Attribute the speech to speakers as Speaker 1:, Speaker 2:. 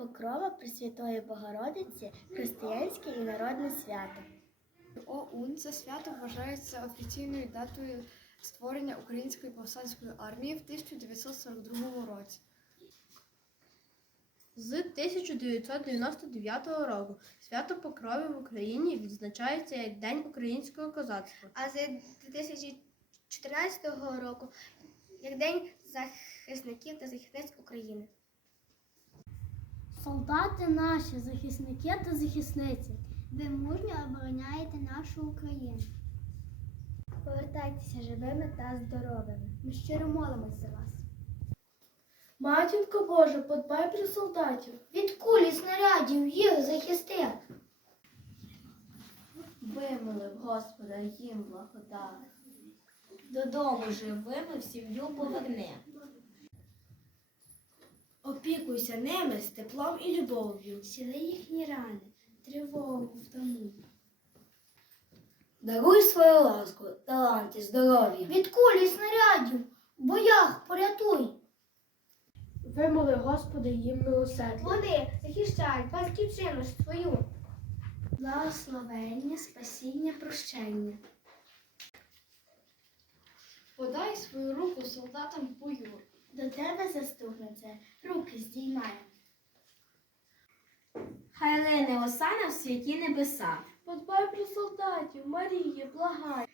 Speaker 1: Покрова Пресвятої Богородиці християнське і народне свято.
Speaker 2: ОУН це свято вважається офіційною датою створення Української повстанської армії в 1942 році.
Speaker 3: З 1999 року свято Покрові в Україні відзначається як День українського козацтва.
Speaker 1: А з 2014 року як День захисників та захисниць України.
Speaker 4: Солдати наші, захисники та захисниці.
Speaker 1: Ви мужньо обороняєте нашу Україну. Повертайтеся живими та здоровими. Ми щиро молимось за вас.
Speaker 4: Матінко Божа, подбай про солдатів.
Speaker 1: Від кулі снарядів їх захисти.
Speaker 5: Вимолив Господа їм благодать. Додому живими в сім'ю поверни.
Speaker 4: Опікуйся ними з теплом і любов'ю.
Speaker 1: Сіли їхні рани, тривогу втому.
Speaker 4: Даруй свою ласку, таланти, здоров'я.
Speaker 1: Від кулі снарядів, в боях порятуй.
Speaker 4: Вимоли Господи їм милосердя.
Speaker 1: Вони захищають батьківщину свою. Благословення, спасіння, прощення.
Speaker 2: Подай свою руку солдатам в бою.
Speaker 1: До тебе заступниця, руки здіймає.
Speaker 5: Хай лине осана в святі небеса.
Speaker 4: Подбай про солдатів, Марії, благай.